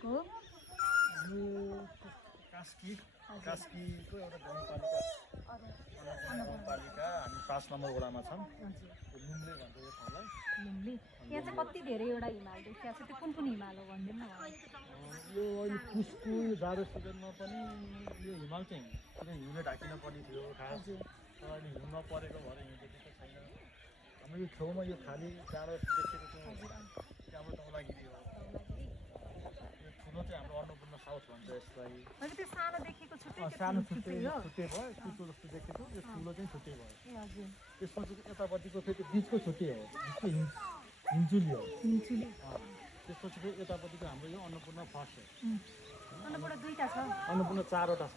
हिमालको? यो कास्कीको एउटा गाउँपालिका हामी 5 नम्बर वडामा छौँ। लुम्ले भन्छ यो ठाउँलाई। लुम्ली। यहाँ चाहिँ कति धेरैवटा हिमाल देखिएको छ, त्यो कुन कुन हिमाल हो भनिदिनु न। यो अहिले पुसको जाडो सिजनमा पनि यो हिमाल चाहिँ पुरै हिउँले ढाकिन पर्ने थियो खास। तर अहिले हिउँमा परेको भएर हिउँ देखेको छैन। हाम्रो यो छेउमा यो खाली जाडो देखेको छ, त्यहाँबाट धौलागिरी हो। यो ठुलो चाहिँ हाम्रो अन्नपूर्ण साउथ भन्छ यसलाई। मैले त्यो सानो देखेको छुट्टै सानो छुट्टै भयो, चिसो जस्तो देखेको, यो ठुलो चाहिँ छुट्टै भयो। ए हजुर। त्यसपछि यतापट्टिको फेरि त्यो बिचको छुट्टै हो, बिचको हिमचुली हो। हिमचुली। त्यसपछि फेरि यतापट्टिको हाम्रो यो अन्नपूर्ण फर्स्ट हो। अन्नपूर्ण दुईटा छ? अन्नपूर्ण 4वटा छ।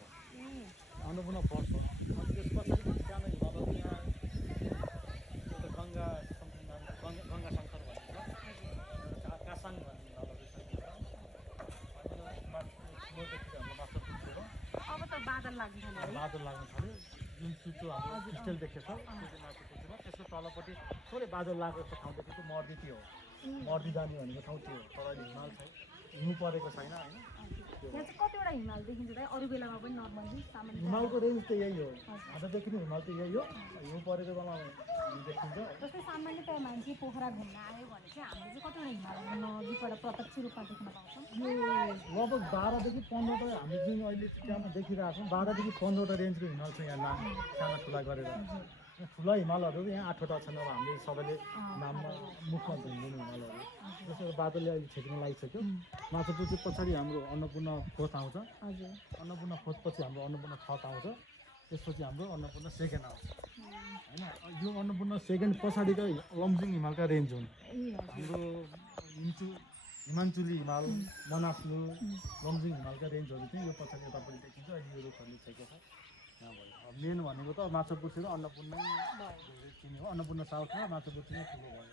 अन्नपूर्ण फर्स्ट हो। अनि त्यस पछाडि सानो हिमालहरू यहाँ एउटा गङ्गा शङ्कर भन्ने छ, कासाङ भन्ने हिमालहरू छ। अनि यो ठुलोदेखि हाम्रो माथिल्लो पुगेर अब त बादल लाग्न थाल्यो है? बादल लाग्न थाल्यो। जुन चुच्चो हाम्रो क्रिस्टल देखेको छ त्यो चाहिँ माथि पुगेर त्यसको तलपट्टि थोरै बादल लागेको ठाउँदेखि चाहिँ मर्दी त्यो हो। मर्दी जाने भनेको ठाउँ त्यो हो। तर अहिले हिमाल छैन, हिउँ परेको छैन होइन। यहाँ चाहिँ कतिवटा हिमाल देखिन्छ त? अरू बेलामा पनि नर्मली सामान्य हिमालको रेन्ज त यही हो, हातदेखि नै हिमाल त यही हो। हिउँ परेको बेलामा देखिन्छ। जस्तै सामान्यतया मान्छे पोखरा घुम्न आयो भने चाहिँ हामीले चाहिँ कतिवटा हिमालहरू नजिकबाट प्रत्यक्ष रूपमा देख्न पाउँछौँ? यो लगभग 12देखि 15वटा हामी जुन अहिले त्यहाँमा देखिरहेको छौँ, 12देखि 15वटा रेन्जको हिमाल छ यहाँ नाम साना ठुला गरेर। ठुला हिमालहरू यहाँ 8वटा छन्। अब हामीले सबैले नाममा मुखमा झुन्डिने हिमालहरू जस्तो बादलले अहिले छेक्न लागिसक्यो। माछापुच्छी पछाडि हाम्रो अन्नपूर्ण फोर्थ आउँछ। अन्नपूर्ण फोर्थपछि हाम्रो अन्नपूर्ण फर्स्ट आउँछ। त्यसपछि हाम्रो अन्नपूर्ण सेकेन्ड आउँछ होइन। यो अन्नपूर्ण सेकेन्ड पछाडिका लमजुङ हिमालका रेन्ज हुन्। हाम्रो हिमाञ्चुली हिमाल, मनासलु, लमजुङ हिमालका रेन्जहरू चाहिँ यो पछाडि यतापट्टि देखिन्छ। अहिले यो रुखहरूले छेकेको छ यहाँ भयो। अब मेन भनेको त माछापुच्छी र अन्नपूर्ण चिनी हो। अन्नपूर्ण साउथ र माछापुच्छी नै ठुलो भयो।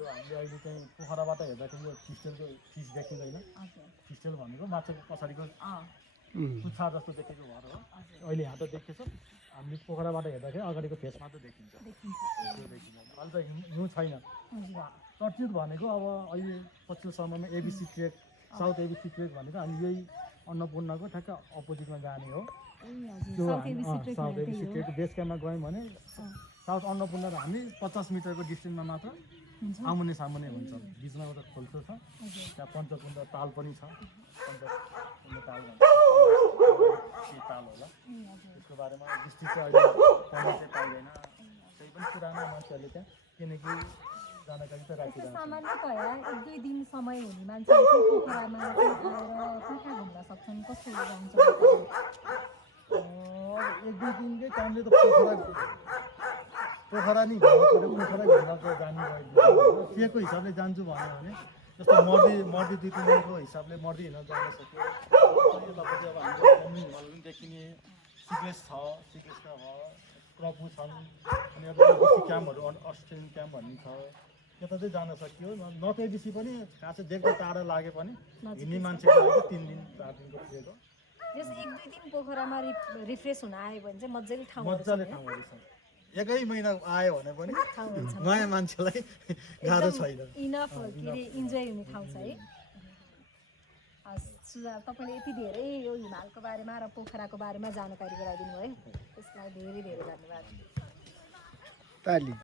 यो हामीले अहिले चाहिँ पोखराबाट हेर्दाखेरि यो क्रिस्टलको फिस देखिँदैन। क्रिस्टल भनेको माछाको पछाडिको पुच्छा जस्तो देखेको भएर हो। अहिले यहाँ त देखेछ, हामीले पोखराबाट हेर्दाखेरि अगाडिको फेस मात्र देखिन्छ। त्यो देखिन्छ। अहिले त हिउँ छैन। चर्चित भनेको अब अहिले पछिल्लो समयमा ABC trek, south ABC trek भनेको हामी यही अन्नपूर्णको ठ्याक्क अपोजिटमा जाने हो। त्यो साउथ एबिसी ट्रेक बेस क्याम्पमा गयौँ भने साउथ अन्नपूर्ण र हामी 50 मिटरको डिस्टेन्समा मात्र आमुने सामुने हुन्छ। बिचमा एउटा खोल्चो छ, त्यहाँ पञ्चकुण्ड ताल पनि छ। पञ्चकुण्ड ताल भन्छ के ताल होला, त्यसको बारेमा विस्तृत चाहिँ अहिले पढ्न चाहिँ पाइँदैन। त्यही पनि पुरानो मान्छेहरूले त्यहाँ किनकि जानकारी त राखिरहेको छ। सामान्यतया 1-2 दिन समय हुने मान्छेले चाहिँ पोखरामा चाहिँ आएर कहाँ घुम्न सक्छन्? कस्तो हुन्छ? 1-2 दिनकै कामले त पोखरा नि घुम्नु पऱ्यो। पोखरा घुम्नको जानु भयो। केको हिसाबले जान्छु भन्यो भने जस्तो मर्दी 2-3 दिनको हिसाबले मर्दी हिँड्न जान सक्यो। यतापट्टि अब हाम्रो लमजुङ हिमाल पनि देखिने सिक्लेस छ, सिक्लेसका क्रपु छन्। अनि अब एबिसी क्याम्पहरू, अस्ट्रेलियन क्याम्प भन्ने छ, यता चाहिँ जान सकियो। नर्थ एबिसी पनि खासै देख्दा टाढा लागे पनि हिँड्ने मान्छेको लागि 3 दिन 4 दिनको ट्रेक हो। जस्तो 1-2 दिन पोखरामा रिफ्रेस हुन आयो भने चाहिँ मजाले ठाउँहरू छ। 1 महिना आयो भने पनि नयाँ मान्छेलाई गाह्रो छैन। इनफ के अरे इन्जोय हुने ठाउँ छ है। सुझाव तपाईँले यति धेरै यो हिमालको बारेमा र पोखराको बारेमा जानकारी गराइदिनु भयो, त्यसलाई धेरै धेरै धन्यवाद।